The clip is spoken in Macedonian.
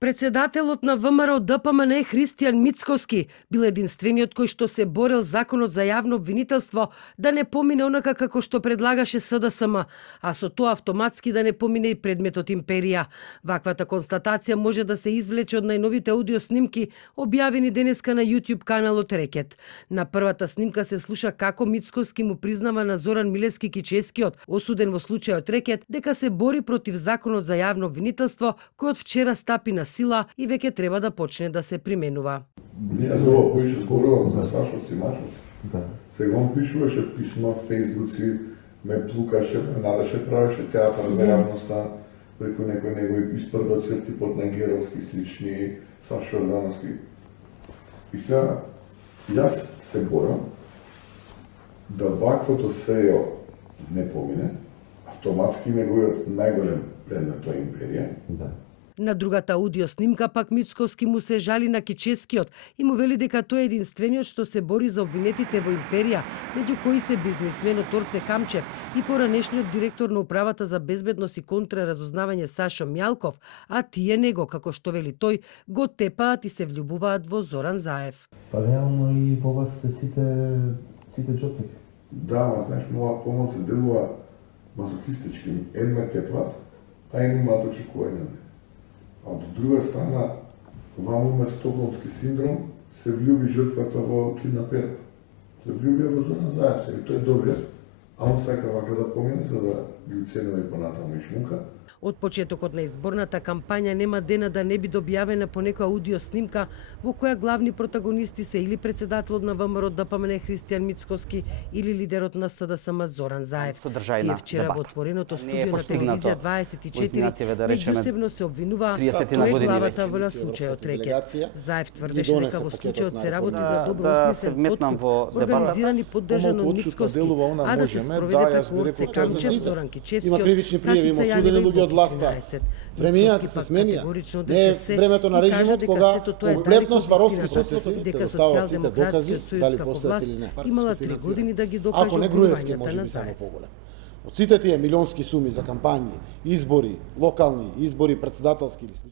Председателот на ВМРО ДПМН Христијан Мицкоски бил единствениот кој што се борел законот за јавно обвинителство да не помине онака како што предлагаше СДСМ, а со тоа автоматски да не помине и предметот империја. Ваквата констатација може да се извлече од најновите аудио снимки објавени денеска на YouTube каналот Рекет. На првата снимка се слуша како Мицкоски му признава на Зоран Милевски Кическиот, осуден во случајот Рекет, дека се бори против законот за јавно обвинителство кој од вчера стапи на сила и веќе треба да почне да се применува. Ние за ова поише зборувам за Сашовци и Машовци. Да. Сега он пишуваше писма, фейсбуци, ме плукаше, ме надеше, правеше театар за јавноста, преку некои негови испрдоци од типот на Геровски, слични, Сашо Ордановски. И сега, јас се борам да ваквото сејо не помине, автоматски неговиот најголем предмет тоа империја. Да. На другата аудио снимка пак Мицкоски му се жали на Кическиот и му вели дека тој е единствениот што се бори за обвинетите во империја, меѓу кои се бизнисменот Орце Камчев и поранешниот директор на управата за безбедност и контраразузнавање Сашо Мјалков, а тие него, како што вели тој, го тепаат и се влюбуваат во Зоран Заев. Па реално и во вас се сите джотник. Да, ма знаеш, моја помош се делува мазохистички. Едме тепат, а едно имаат очекување. А од друга страна, ваму има стокхолмски синдром, се влюби жртвата во Тина Перов. Се влюби во Зоран Заев, и тој е добриот, а он сака вака да помине за да ги уценува и понатаму и шмука. Од почетокот на изборната кампања нема дена да не биде објавена по некоја аудио снимка во која главни протагонисти се или председателот на ВМРО ДПМН Христијан Мицкоски или лидерот на СДСМ Зоран Заев. Содржајна вчера во дебата. отвореното Не е студио на постигнато телевизија во 24 изминативе, да речеме, меѓусебно се обвинуваа 30 тој е години главата веќе. во на случајот Рекет. Заев тврдеше донесе дека во пакетот случајот на се работи реформи. за добро Да се осмислен вметнам подкуп, во дебатата. организиран и поддржан од Помалку отсутна Мицкоски, делува она а да се можеме, спроведе да, јас преку би Орце рекол тоа за Камчев, сите. Зоран Кичевски, Има кривични пријави, има осудени луѓе од власта. Премијата се сменија. Не е времето на режимот кога комплетно сваровски процеси се достават сите докази, дали постојат или не. Имала 3 години да ги докаже Ако не Груевски, обвинувањата може на би само Заев. поголем. Од сите тие милионски суми за кампањи, избори, локални, избори председателски или слични,